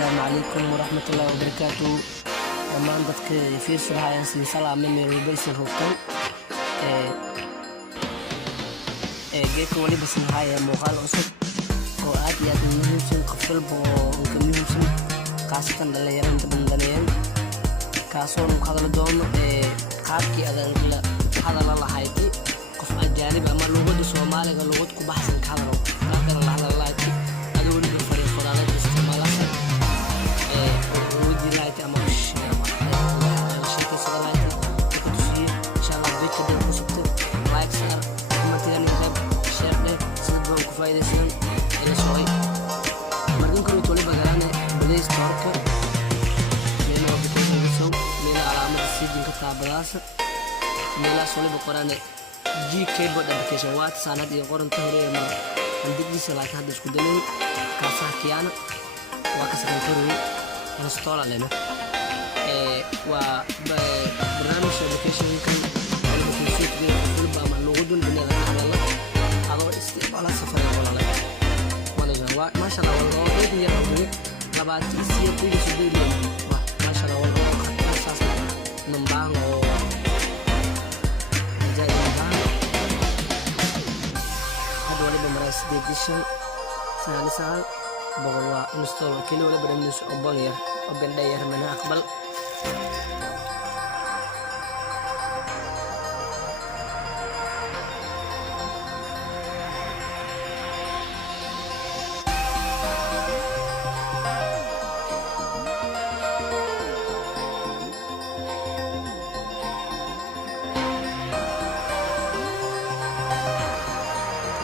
السلام عليكم ورحمة الله وبركاته. dhammaan dadka fiirso waxaan siin salaamay meel walba isoo hogtaan geedka waliba sinhaya muuqaal cusub oo aad iyo aad muhiimsan qof walba oo ka muhiimsan qaasatan dhalinyarada bandanayan kaasoo uu hadal doono qaabkii adan la hadal lahayd qof ajaanib ama luqada Soomaaliga luqad ku baxsan ka hadalo laakiin la hadal lahayd adoo waliba fariiq qoraalada isticmaalaha ودي أما مش الشيء صغير كده شيء إن شاء الله بيت كده وصلت لايك صار ما تيجي نجيب شير ده صدق بقول كفاية سن إلى شوي مردين كانوا تقولي بقرانة بلاي ستارك لأنه بيكون يسوي لأن علامة السيدين كتاب براسة لأن سولي بقرانة جي كيبورد أبليكيشن وات ساند يقارن تهري ما عندك دي سلاك هذا شو دليل كاسح كيانا وكاسح كروي install علينا وبرنامج application يمكن على بسيط كده كل بقى اللغة دول بنقدر نحلله هذا استقبال سفر ولا لا ولا جواب ما شاء الله والله ده يا ربي بعد يصير كل شيء ما شاء الله والله حتى أساسا نبان أو جاي نبان هذا ولا بمرس ديكشن سهل بقولوا install كل ولا برنامج أبغى وبين داير من أقبل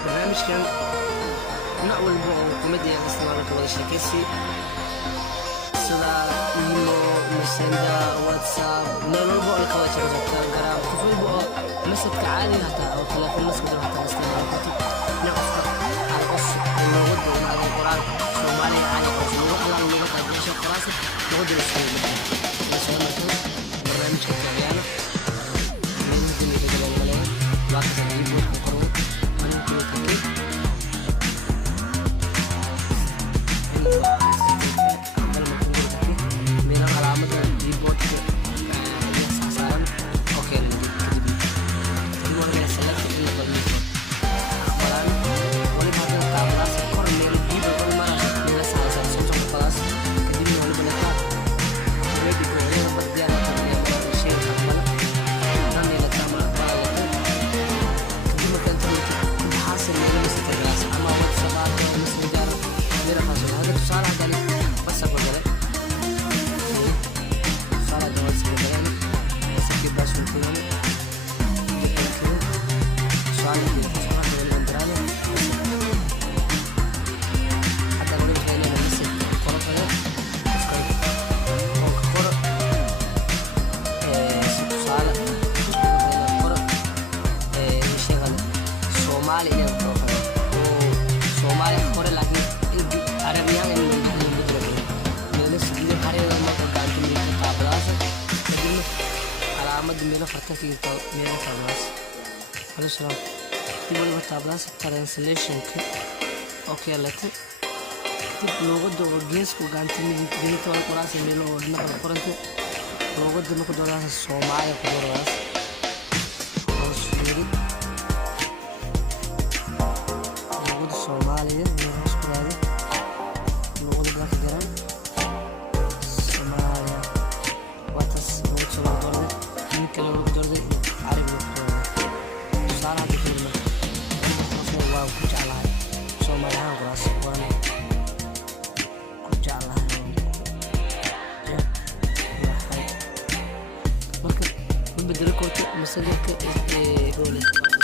برنامج كان نقول كوميديا استعمال كل شيء كسي sida email messenger whatsapp meel walba oo kala jiro telegram qof walba oo message caadi ah taa oo telefoon message waxa isticmaal karto naqska arqos loogu doono quraan Soomaali caadi oo loogu kala loogu qaybisho qaraas loogu diray barnaamijka Talyaano meel midna laga leeyahay waqti iyo qoro anku tahay translation okay lati dib loogu doodo geesku gaantimid gelito ay qoraas meelo oo naqal qoranta loogu doodo ku doodaas Soomaaliya ku doodaas loogu Soomaaliya meelo qoraad loogu gaar garan Soomaaliya watas loogu soo doodo in kale loogu doodo Arabi loogu doodo saara bixin ku jeclahay Soomaaliya qoraas qorana ku jeclahay marka bedel koorta masalka ee